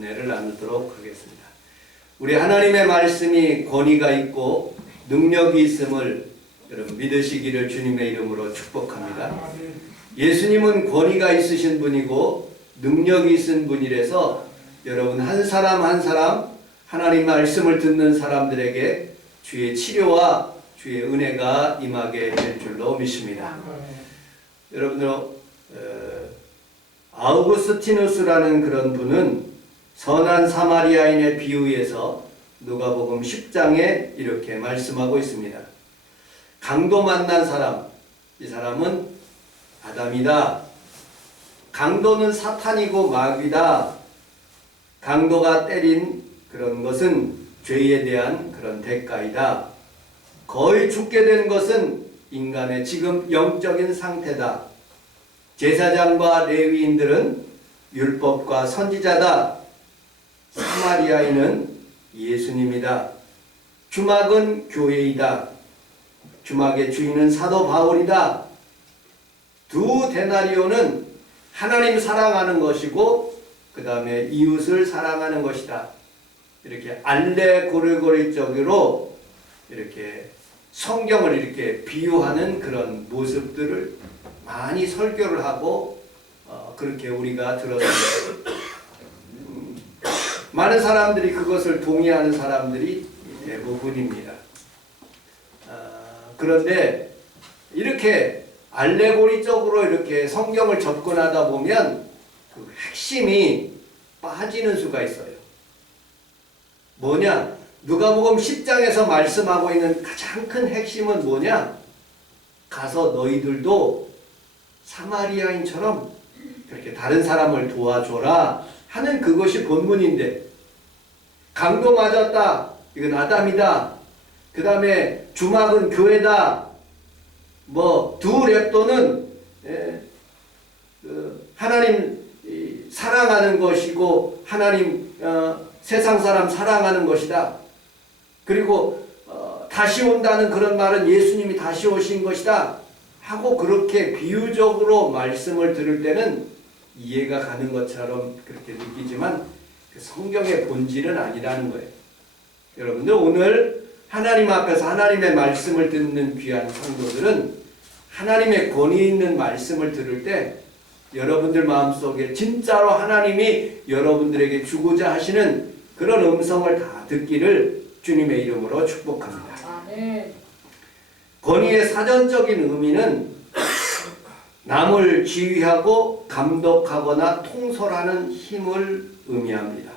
은혜를 나누도록 하겠습니다. 우리 하나님의 말씀이 권위가 있고 능력이 있음을 여러분 믿으시기를 주님의 이름으로 축복합니다. 예수님은 권위가 있으신 분이고 능력이 있으신 분이라서 여러분 한 사람 한 사람 하나님 말씀을 듣는 사람들에게 주의 치료와 주의 은혜가 임하게 될 줄로 믿습니다. 여러분들 아우구스티누스라는 그런 분은 선한 사마리아인의 비유에서 누가복음 10장에 이렇게 말씀하고 있습니다. 강도 만난 사람, 이 사람은 아담이다. 강도는 사탄이고 마귀다. 강도가 때린 그런 것은 죄에 대한 그런 대가이다. 거의 죽게 된 것은 인간의 지금 영적인 상태다. 제사장과 레위인들은 율법과 선지자다. 사마리아인은 예수님이다. 주막은 교회이다. 주막의 주인은 사도 바울이다. 두 데나리오는 하나님 사랑하는 것이고 그 다음에 이웃을 사랑하는 것이다. 이렇게 알레고리적으로 이렇게 성경을 이렇게 비유하는 그런 모습들을 많이 설교를 하고 그렇게 우리가 들었습니다. 많은 사람들이 그것을 동의하는 사람들이 대부분입니다. 그런데 이렇게 알레고리적으로 이렇게 성경을 접근하다 보면 그 핵심이 빠지는 수가 있어요. 뭐냐? 누가복음 10장에서 말씀하고 있는 가장 큰 핵심은 뭐냐? 가서 너희들도 사마리아인처럼 그렇게 다른 사람을 도와줘라 하는 그것이 본문인데, 강도 맞았다. 이건 아담이다. 그 다음에 주막은 교회다. 두 랩도는 하나님 사랑하는 것이고 하나님 세상 사람 사랑하는 것이다. 그리고 다시 온다는 그런 말은 예수님이 다시 오신 것이다 하고 그렇게 비유적으로 말씀을 들을 때는 이해가 가는 것처럼 그렇게 느끼지만 그 성경의 본질은 아니라는 거예요. 여러분들 오늘 하나님 앞에서 하나님의 말씀을 듣는 귀한 성도들은 하나님의 권위 있는 말씀을 들을 때 여러분들 마음속에 진짜로 하나님이 여러분들에게 주고자 하시는 그런 음성을 다 듣기를 주님의 이름으로 축복합니다. 아멘. 권위의 사전적인 의미는 남을 지휘하고 감독하거나 통솔하는 힘을 의미합니다.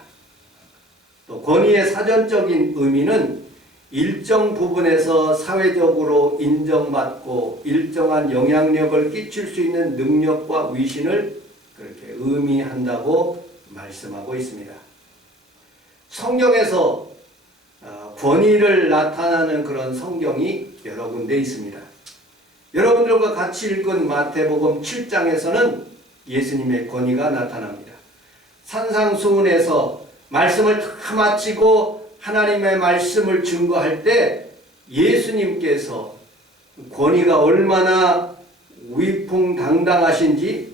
또 권위의 사전적인 의미는 일정 부분에서 사회적으로 인정받고 일정한 영향력을 끼칠 수 있는 능력과 위신을 그렇게 의미한다고 말씀하고 있습니다. 성경에서 권위를 나타나는 그런 성경이 여러 군데 있습니다. 여러분들과 같이 읽은 마태복음 7장에서는 예수님의 권위가 나타납니다. 산상수훈에서 말씀을 다 마치고 하나님의 말씀을 증거할 때 예수님께서 권위가 얼마나 위풍당당하신지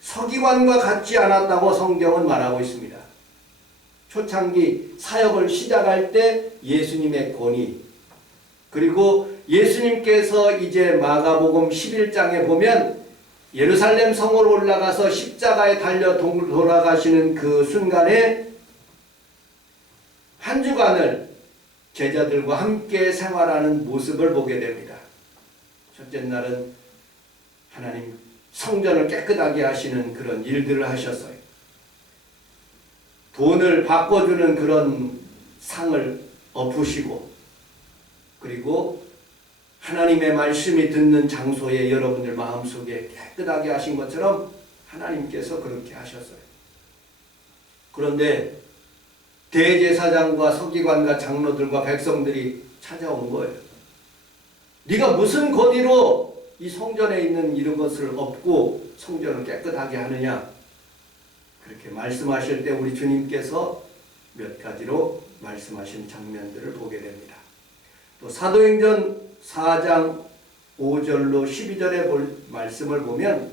서기관과 같지 않았다고 성경은 말하고 있습니다. 초창기 사역을 시작할 때 예수님의 권위, 그리고 예수님께서 이제 마가복음 11장에 보면 예루살렘 성으로 올라가서 십자가에 달려 돌아가시는 그 순간에 한 주간을 제자들과 함께 생활하는 모습을 보게 됩니다. 첫째 날은 하나님 성전을 깨끗하게 하시는 그런 일들을 하셨어요. 돈을 바꿔주는 그런 상을 엎으시고, 그리고 하나님의 말씀이 듣는 장소에 여러분들 마음속에 깨끗하게 하신 것처럼 하나님께서 그렇게 하셨어요. 그런데 대제사장과 서기관과 장로들과 백성들이 찾아온 거예요. 네가 무슨 권위로 이 성전에 있는 이런 것을 엎고 성전을 깨끗하게 하느냐? 그렇게 말씀하실 때 우리 주님께서 몇 가지로 말씀하신 장면들을 보게 됩니다. 또 사도행전 4장 5절로 12절의 말씀을 보면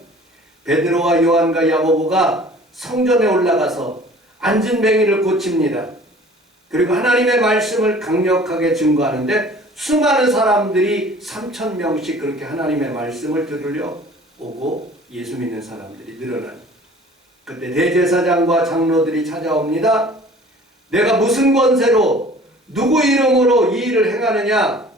베드로와 요한과 야고보가 성전에 올라가서 앉은 뱅이를 고칩니다. 그리고 하나님의 말씀을 강력하게 증거하는데 수많은 사람들이 3,000명씩 그렇게 하나님의 말씀을 들으려 오고 예수 믿는 사람들이 늘어나요. 그때 대제사장과 장로들이 찾아옵니다. 내가 무슨 권세로 누구 이름으로 이 일을 행하느냐?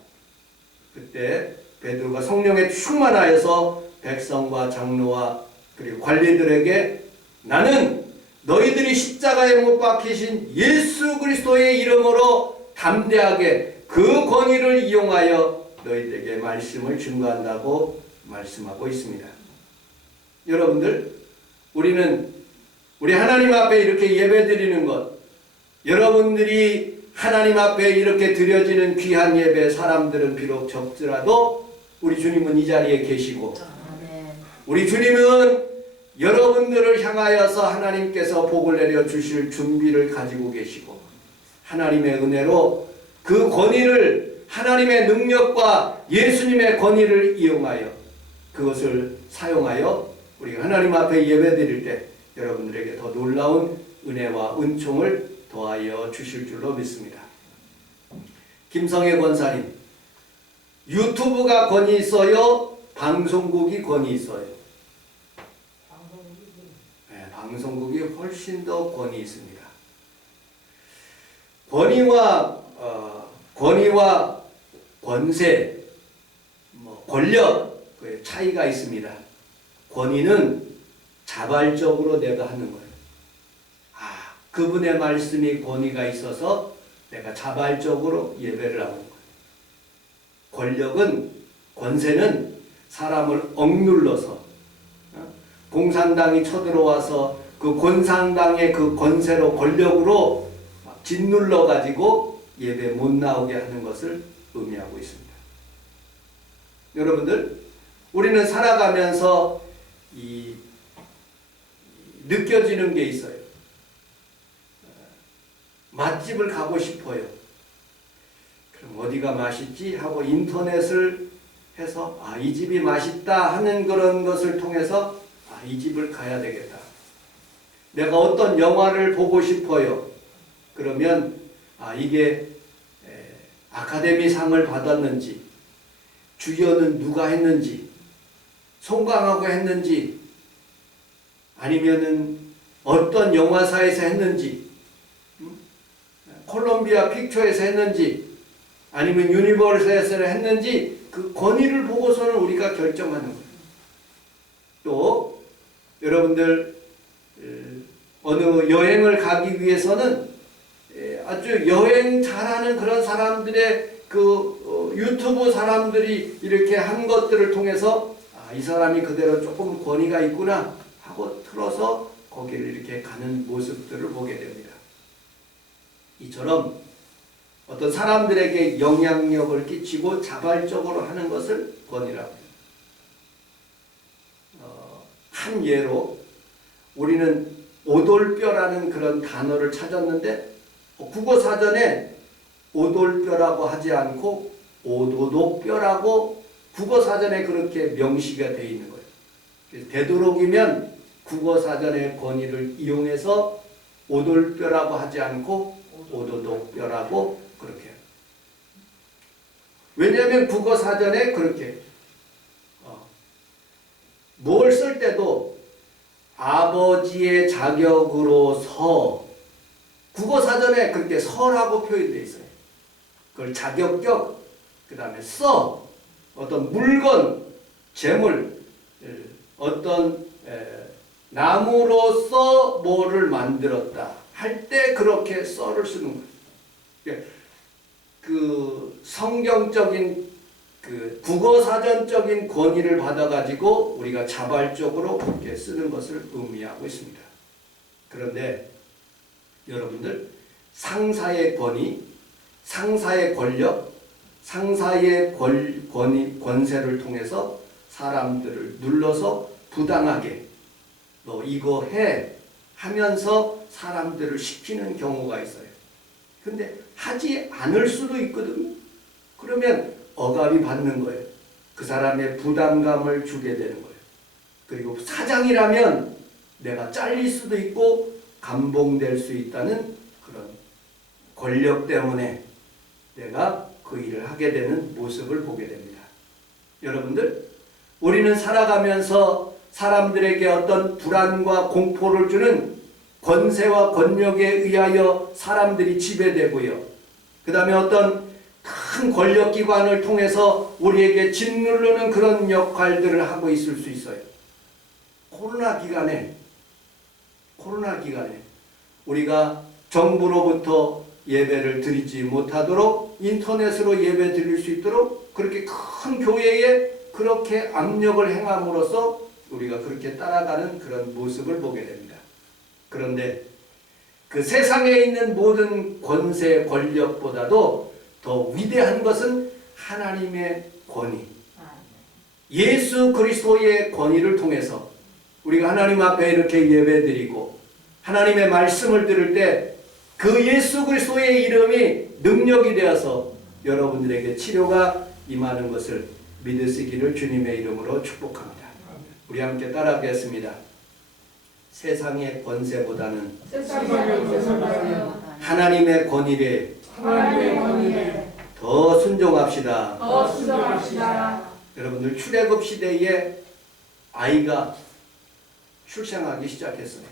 그때 베드로가 성령에 충만하여서 백성과 장로와 그리고 관리들에게 나는 너희들이 십자가에 못 박히신 예수 그리스도의 이름으로 담대하게 그 권위를 이용하여 너희들에게 말씀을 증거한다고 말씀하고 있습니다. 여러분들, 우리는 우리 하나님 앞에 이렇게 예배드리는 것, 여러분들이 하나님 앞에 이렇게 드려지는 귀한 예배, 사람들은 비록 적더라도 우리 주님은 이 자리에 계시고, 우리 주님은 여러분들을 향하여서 하나님께서 복을 내려 주실 준비를 가지고 계시고, 하나님의 은혜로 그 권위를, 하나님의 능력과 예수님의 권위를 이용하여 그것을 사용하여 우리가 하나님 앞에 예배드릴 때 여러분들에게 더 놀라운 은혜와 은총을 더하여 주실 줄로 믿습니다. 김성애 권사님, 유튜브가 권위 있어요? 방송국이 권위 있어요? 네, 방송국이 훨씬 더 권위 있습니다. 권위와 권세, 권력의 차이가 있습니다. 권위는 자발적으로 내가 하는 거예요. 그분의 말씀이 권위가 있어서 내가 자발적으로 예배를 하는 거예요. 권세는 사람을 억눌러서 공산당이 쳐들어와서 그 공산당의 그 권세로 권력으로 막 짓눌러 가지고 예배 못 나오게 하는 것을 의미하고 있습니다. 여러분들, 우리는 살아가면서 느껴지는 게 있어요. 맛집을 가고 싶어요. 그럼 어디가 맛있지? 하고 인터넷을 해서 이 집이 맛있다 하는 그런 것을 통해서 이 집을 가야 되겠다. 내가 어떤 영화를 보고 싶어요. 그러면 이게 아카데미상을 받았는지, 주연은 누가 했는지, 송강호가 했는지, 아니면은 어떤 영화사에서 했는지, 콜롬비아 픽처에서 했는지, 아니면 유니버설에서 했는지 그 권위를 보고서는 우리가 결정하는 거예요. 또 여러분들 어느 여행을 가기 위해서는 아주 여행 잘하는 그런 사람들의 그 유튜브 사람들이 이렇게 한 것들을 통해서 이 사람이 그대로 조금 권위가 있구나 하고 틀어서 거기를 이렇게 가는 모습들을 보게 됩니다. 이처럼 어떤 사람들에게 영향력을 끼치고 자발적으로 하는 것을 권위라고 해요. 한 예로 우리는 오돌뼈라는 그런 단어를 찾았는데 국어사전에 오돌뼈라고 하지 않고 오도독뼈라고 국어사전에 그렇게 명시가 되어 있는 거예요. 그래서 되도록이면 국어사전의 권위를 이용해서 오돌뼈라고 하지 않고 오도독뼈라고 그렇게 해요. 왜냐하면 국어사전에 그렇게 뭘 쓸 때도 아버지의 자격으로서 국어사전에 그렇게 서라고 표현되어 있어요. 그걸 자격격, 그 다음에 서, 어떤 물건, 재물, 어떤 나무로서 뭐를 만들었다 할 때 그렇게 써를 쓰는 거예요. 그 성경적인 그 국어사전적인 권위를 받아가지고 우리가 자발적으로 그렇게 쓰는 것을 의미하고 있습니다. 그런데 여러분들, 상사의 권위, 상사의 권력, 상사의 권세를 통해서 사람들을 눌러서 부당하게 너 이거 해 하면서 사람들을 시키는 경우가 있어요. 근데 하지 않을 수도 있거든요. 그러면 억압이 받는 거예요. 그 사람의 부담감을 주게 되는 거예요. 그리고 사장이라면 내가 잘릴 수도 있고 감봉될 수 있다는 그런 권력 때문에 내가 그 일을 하게 되는 모습을 보게 됩니다. 여러분들, 우리는 살아가면서 사람들에게 어떤 불안과 공포를 주는 권세와 권력에 의하여 사람들이 지배되고요. 그 다음에 어떤 큰 권력기관을 통해서 우리에게 짓누르는 그런 역할들을 하고 있을 수 있어요. 코로나 기간에 우리가 정부로부터 예배를 드리지 못하도록 인터넷으로 예배 드릴 수 있도록 그렇게 큰 교회에 그렇게 압력을 행함으로써 우리가 그렇게 따라가는 그런 모습을 보게 됩니다. 그런데 그 세상에 있는 모든 권세, 권력보다도 더 위대한 것은 하나님의 권위, 예수 그리스도의 권위를 통해서 우리가 하나님 앞에 이렇게 예배드리고 하나님의 말씀을 들을 때 그 예수 그리스도의 이름이 능력이 되어서 여러분들에게 치료가 임하는 것을 믿으시기를 주님의 이름으로 축복합니다. 우리 함께 따라하겠습니다. 세상의 권세보다는 하나님의 권위에 더 순종합시다. 여러분들, 출애굽 시대에 아이가 출생하기 시작했어요.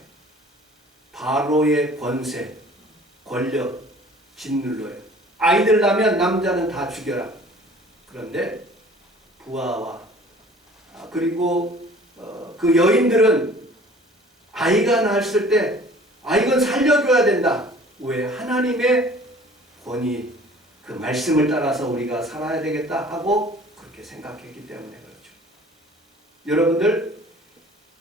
바로의 권세, 권력 짓눌러요. 아이들 나면 남자는 다 죽여라. 그런데 부하와 그리고 그 여인들은 아이가 낳았을 때 이건 살려줘야 된다. 왜? 하나님의 권위, 그 말씀을 따라서 우리가 살아야 되겠다 하고 그렇게 생각했기 때문에 그렇죠. 여러분들,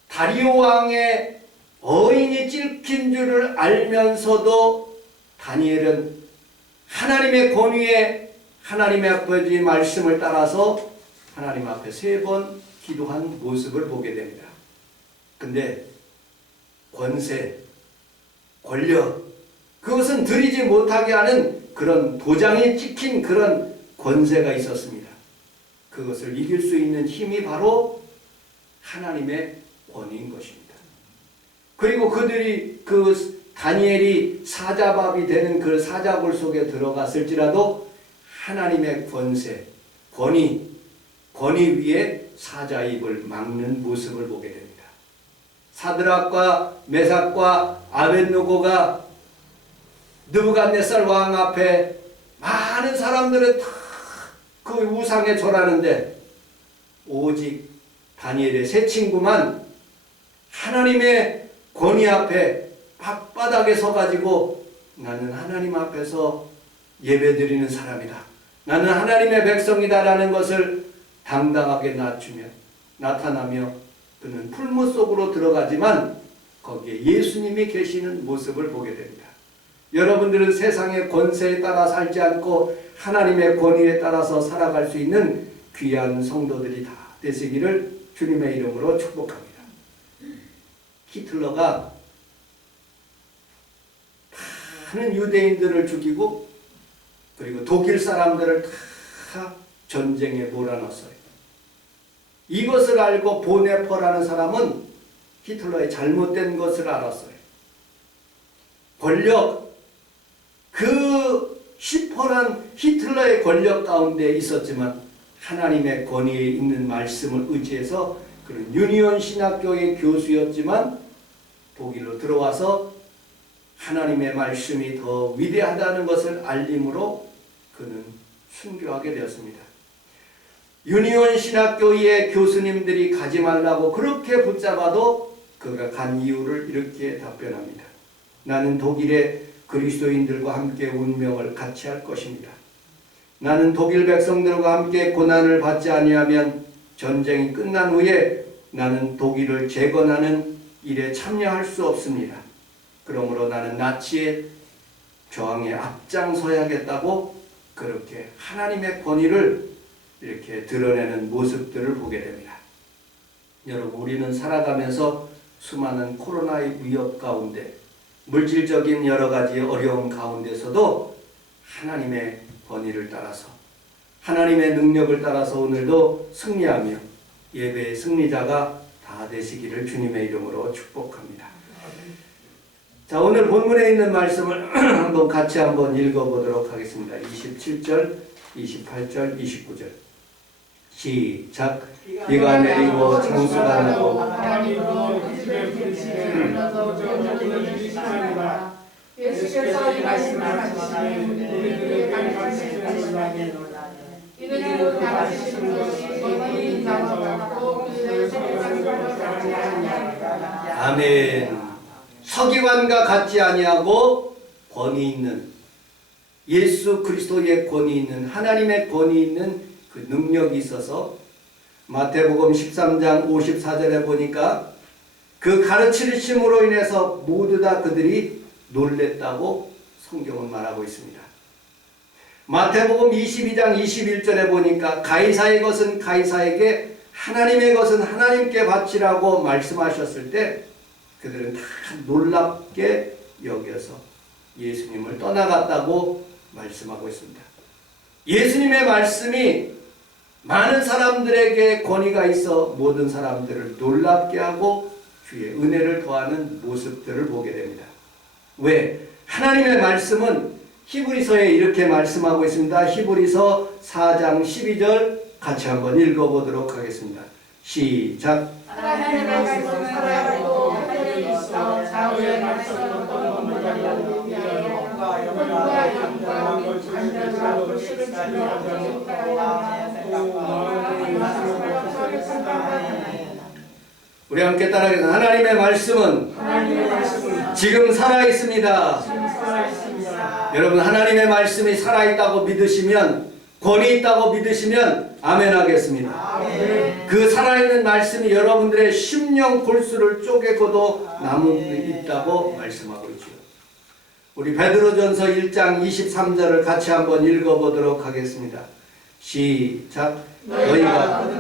다리오 왕의 어인이 찍힌 줄을 알면서도 다니엘은 하나님의 권위에 하나님의 아버지 말씀을 따라서 하나님 앞에 3번 기도한 모습을 보게 됩니다. 근데 권세, 권력, 그것은 드리지 못하게 하는 그런 도장이 찍힌 그런 권세가 있었습니다. 그것을 이길 수 있는 힘이 바로 하나님의 권위인 것입니다. 그리고 그들이 다니엘이 사자밥이 되는 그 사자굴 속에 들어갔을지라도 하나님의 권세, 권위 위에 사자 입을 막는 모습을 보게 됩니다. 사드락과 메삭과 아벳느고가 느부갓네살 왕 앞에 많은 사람들은 다 그 우상에 절하는데 오직 다니엘의 세 친구만 하나님의 권위 앞에 앞바닥에 서가지고 나는 하나님 앞에서 예배드리는 사람이다. 나는 하나님의 백성이다라는 것을 당당하게 나타나며 그는 풀무 속으로 들어가지만 거기에 예수님이 계시는 모습을 보게 됩니다. 여러분들은 세상의 권세에 따라 살지 않고 하나님의 권위에 따라서 살아갈 수 있는 귀한 성도들이 다 되시기를 주님의 이름으로 축복합니다. 히틀러가 많은 유대인들을 죽이고 그리고 독일 사람들을 다 전쟁에 몰아넣었어요. 이것을 알고 보네퍼라는 사람은 히틀러의 잘못된 것을 알았어요. 권력, 그 시퍼런 히틀러의 권력 가운데 있었지만 하나님의 권위에 있는 말씀을 의지해서 그는 유니온 신학교의 교수였지만 독일로 들어와서 하나님의 말씀이 더 위대하다는 것을 알림으로 그는 순교하게 되었습니다. 유니온 신학교의 교수님들이 가지 말라고 그렇게 붙잡아도 그가 간 이유를 이렇게 답변합니다. 나는 독일의 그리스도인들과 함께 운명을 같이 할 것입니다. 나는 독일 백성들과 함께 고난을 받지 아니하면 전쟁이 끝난 후에 나는 독일을 재건하는 일에 참여할 수 없습니다. 그러므로 나는 나치의 저항에 앞장서야겠다고 그렇게 하나님의 권위를 이렇게 드러내는 모습들을 보게 됩니다. 여러분, 우리는 살아가면서 수많은 코로나의 위협 가운데 물질적인 여러 가지 어려움 가운데서도 하나님의 권위를 따라서 하나님의 능력을 따라서 오늘도 승리하며 예배의 승리자가 다 되시기를 주님의 이름으로 축복합니다. 자, 오늘 본문에 있는 말씀을 같이 한번 읽어보도록 하겠습니다. 27절, 28절, 29절. 시작. 비가 내리고 창수가 나고 예수께서 이 말씀을 하시니 우리들의 가르치시니 이들은 가르치신 것이 본인이 인정받고 그들의 세상과 같지 아니하니라. 아멘. 서기관과 같지 아니하고 권위 있는 예수 그리스도의 권위 있는 하나님의 권위 있는 그 능력이 있어서 마태복음 13장 54절에 보니까 그 가르치심으로 인해서 모두 다 그들이 놀랬다고 성경은 말하고 있습니다. 마태복음 22장 21절에 보니까 가이사의 것은 가이사에게 하나님의 것은 하나님께 바치라고 말씀하셨을 때 그들은 다 놀랍게 여겨서 예수님을 떠나갔다고 말씀하고 있습니다. 예수님의 말씀이 많은 사람들에게 권위가 있어 모든 사람들을 놀랍게 하고 주의 은혜를 더하는 모습들을 보게 됩니다. 왜? 하나님의 말씀은 히브리서에 이렇게 말씀하고 있습니다. 히브리서 4장 12절 같이 한번 읽어보도록 하겠습니다. 시작. 하나님의 말씀은 살아있고 활력이 있어 좌우의 말씀은 본문으로 위하여 영과 영과 간절과 불씨를 지니하고 우리 함께 따라하겠습니다. 하나님의 말씀은 지금 살아있습니다. 여러분, 하나님의 말씀이 살아있다고 믿으시면, 권위 있다고 믿으시면 아멘 하겠습니다. 그 살아있는 말씀이 여러분들의 심령 골수를 쪼개고도 남은 데 있다고 말씀하고 있죠. 우리 베드로전서 1장 23절을 같이 한번 읽어보도록 하겠습니다. 시작. 너희가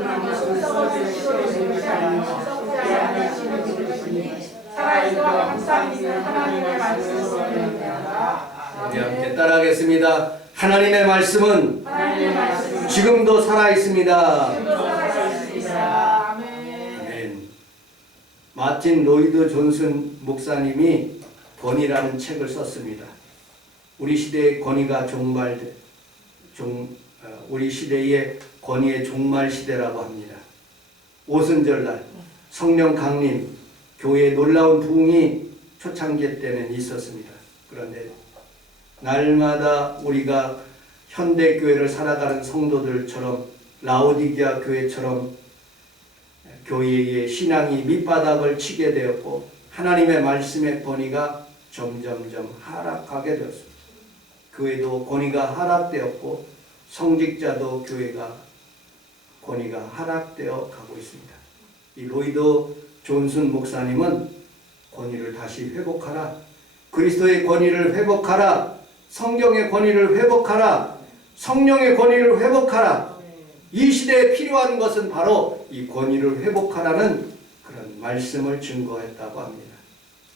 살아있고 항상 있는 하나님의 말씀을 우리 함께 따라하겠습니다. 하나님의 말씀은 지금도 살아있습니다. 아멘. 마틴 로이드 존슨 목사님이 권위라는 책을 썼습니다. 우리 시대의 권위가 우리 시대의 권위의 종말 시대라고 합니다. 오순절날 성령 강림, 교회의 놀라운 부흥이 초창기 때는 있었습니다. 그런데 날마다 우리가 현대교회를 살아가는 성도들처럼 라오디게아 교회처럼 교회의 신앙이 밑바닥을 치게 되었고 하나님의 말씀의 권위가 점점점 하락하게 되었습니다. 교회도 권위가 하락되었고 성직자도 교회가 권위가 하락되어 가고 있습니다. 이 로이드 존슨 목사님은 권위를 다시 회복하라. 그리스도의 권위를 회복하라. 성경의 권위를 회복하라. 성령의 권위를 회복하라. 이 시대에 필요한 것은 바로 이 권위를 회복하라는 그런 말씀을 증거했다고 합니다.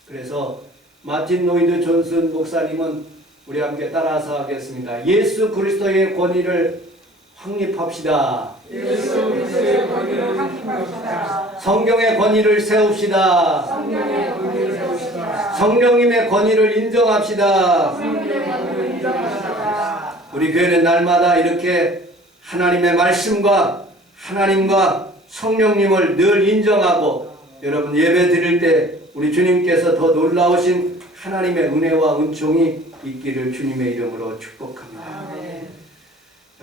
그래서 마틴 로이드 존슨 목사님은 우리 함께 따라서 하겠습니다. 예수 그리스도의 권위를 확립합시다. 예수 그리스도의 권위를 확립합시다. 성경의 권위를 세웁시다. 성령의 권위를 세우시다. 성령님의 권위를 인정합시다. 성령의 권위를 인정하시다. 우리 교회는 날마다 이렇게 하나님의 말씀과 하나님과 성령님을 늘 인정하고 여러분 예배 드릴 때 우리 주님께서 더 놀라우신 하나님의 은혜와 은총이 있기를 주님의 이름으로 축복합니다.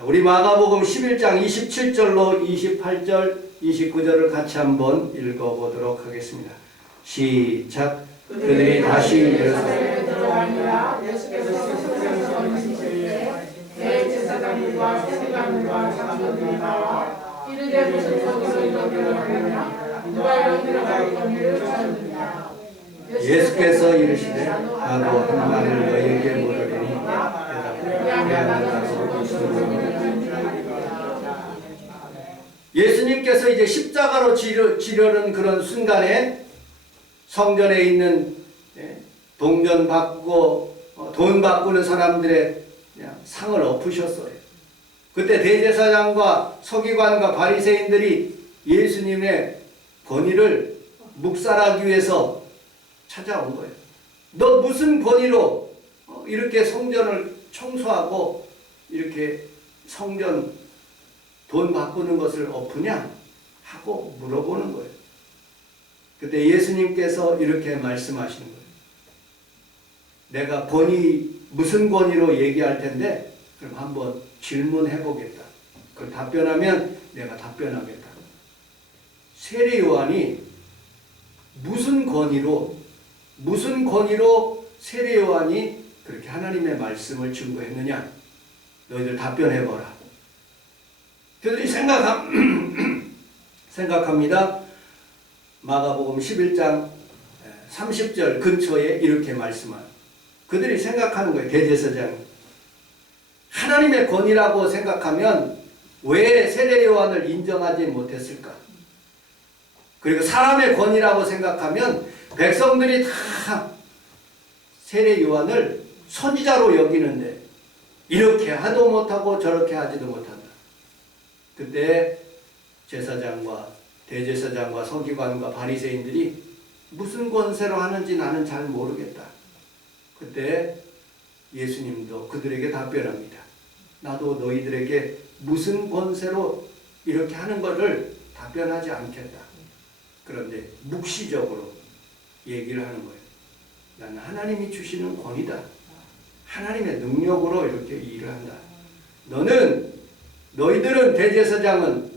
우리 마가복음 11장 27절로 28절 29절을 같이 한번 읽어보도록 하겠습니다. 시작. 그들이 다시 예루살렘에 들어가니라. 예수께서 성전에서 오실 때에 대제사장들과 서기관들과 장로들이 나와 이르되 무슨 소리로 여기를 하느냐 누가 여기를 갈 권위를 주셨느냐. 예수께서 이르시되 나도 한 말을 너희에게 물으리니 예수님께서 이제 십자가로 지려는 그런 순간에 성전에 있는 동전 바꾸고 돈 바꾸는 사람들의 그냥 상을 엎으셨어요. 그때 대제사장과 서기관과 바리새인들이 예수님의 권위를 묵살하기 위해서 찾아온 거예요. 너 무슨 권위로 이렇게 성전을 청소하고 이렇게 성전 돈 바꾸는 것을 엎으냐? 하고 물어보는 거예요. 그때 예수님께서 이렇게 말씀하시는 거예요. 내가 무슨 권위로 얘기할 텐데 그럼 한번 질문해 보겠다. 그걸 답변하면 내가 답변하겠다. 세례 요한이 무슨 권위로 세례 요한이 그렇게 하나님의 말씀을 증거했느냐? 너희들 답변해봐라. 그들이 생각합니다. 마가복음 11장 30절 근처에 이렇게 말씀합니다. 그들이 생각하는 거예요. 대제사장이. 하나님의 권위라고 생각하면 왜 세례 요한을 인정하지 못했을까? 그리고 사람의 권위라고 생각하면 백성들이 다 세례 요한을 선지자로 여기는데 이렇게 하도 못하고 저렇게 하지도 못한다. 그때 제사장과 대제사장과 서기관과 바리새인들이 무슨 권세로 하는지 나는 잘 모르겠다. 그때 예수님도 그들에게 답변합니다. 나도 너희들에게 무슨 권세로 이렇게 하는 것을 답변하지 않겠다. 그런데 묵시적으로 얘기를 하는 거예요. 나는 하나님이 주시는 권위다. 하나님의 능력으로 이렇게 일을 한다. 너희들은 대제사장은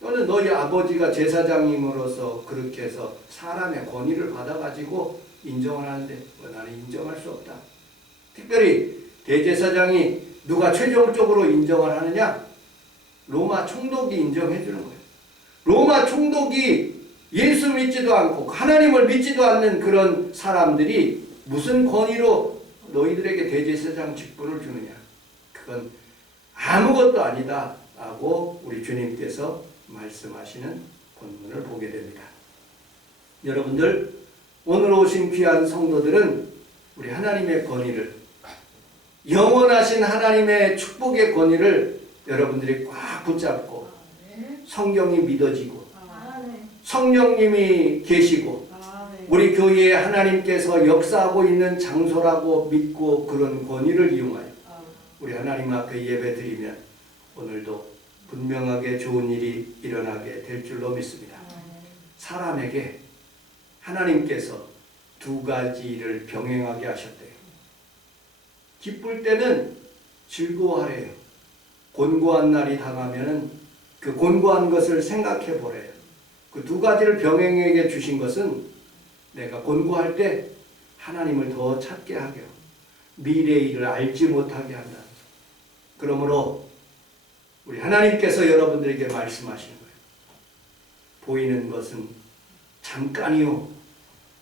또는 너희 아버지가 제사장님으로서 그렇게 해서 사람의 권위를 받아가지고 인정을 하는데 나는 인정할 수 없다. 특별히 대제사장이 누가 최종적으로 인정을 하느냐? 로마 총독이 인정해 주는 거예요. 로마 총독이 예수 믿지도 않고 하나님을 믿지도 않는 그런 사람들이 무슨 권위로 너희들에게 대제사장 직분을 주느냐? 그건 아무것도 아니다 라고 우리 주님께서 말씀하시는 본문을 보게 됩니다. 여러분들, 오늘 오신 귀한 성도들은 우리 하나님의 권위를, 영원하신 하나님의 축복의 권위를 여러분들이 꽉 붙잡고 성경이 믿어지고 성령님이 계시고 우리 교회에 하나님께서 역사하고 있는 장소라고 믿고 그런 권위를 이용하여 우리 하나님 앞에 예배 드리면 오늘도 분명하게 좋은 일이 일어나게 될 줄로 믿습니다. 사람에게 하나님께서 두 가지를 병행하게 하셨대요. 기쁠 때는 즐거워하래요. 곤고한 날이 다가면은 그 곤고한 것을 생각해 보래요. 그 두 가지를 병행에게 주신 것은 내가 곤고할 때 하나님을 더 찾게 하게 하고 미래의 일을 알지 못하게 한다. 그러므로 우리 하나님께서 여러분들에게 말씀하시는 거예요. 보이는 것은 잠깐이요.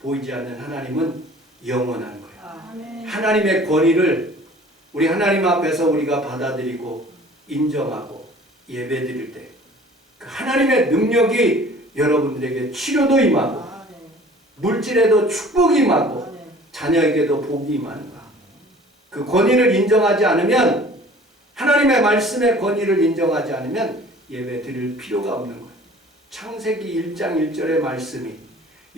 보이지 않는 하나님은 영원한 거예요. 하나님의 권위를 우리 하나님 앞에서 우리가 받아들이고 인정하고 예배드릴 때 그 하나님의 능력이 여러분들에게 치료도 임하고 물질에도 축복이 임하고 자녀에게도 복이 임하는 거야. 그 권위를 인정하지 않으면, 하나님의 말씀의 권위를 인정하지 않으면 예배 드릴 필요가 없는 거예요. 창세기 1장 1절의 말씀이,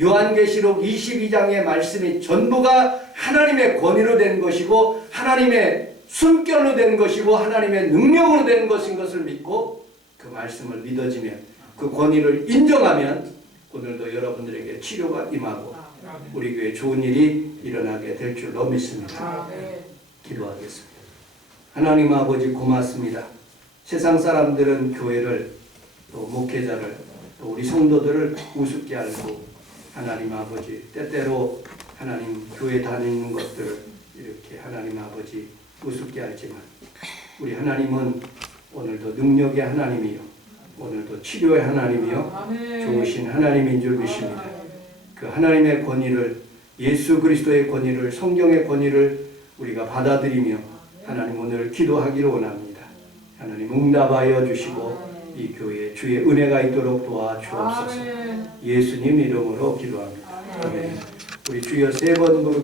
요한계시록 22장의 말씀이 전부가 하나님의 권위로 된 것이고 하나님의 숨결로 된 것이고 하나님의 능력으로 된 것인 것을 믿고 그 말씀을 믿어지면, 그 권위를 인정하면 오늘도 여러분들에게 치료가 임하고 우리 교회에 좋은 일이 일어나게 될 줄로 믿습니다. 기도하겠습니다. 하나님 아버지 고맙습니다. 세상 사람들은 교회를, 또 목회자를, 또 우리 성도들을 우습게 알고 하나님 아버지 때때로 하나님 교회 다니는 것들을 이렇게 하나님 아버지 우습게 알지만 우리 하나님은 오늘도 능력의 하나님이요, 오늘도 치료의 하나님이요, 좋으신 하나님인 줄 믿습니다. 그 하나님의 권위를, 예수 그리스도의 권위를, 성경의 권위를 우리가 받아들이며 하나님 오늘 기도하기를 원합니다. 하나님 응답하여 주시고 이 교회에 주의 은혜가 있도록 도와주옵소서. 예수님 이름으로 기도합니다. 아멘. 우리 주여 세 번 부르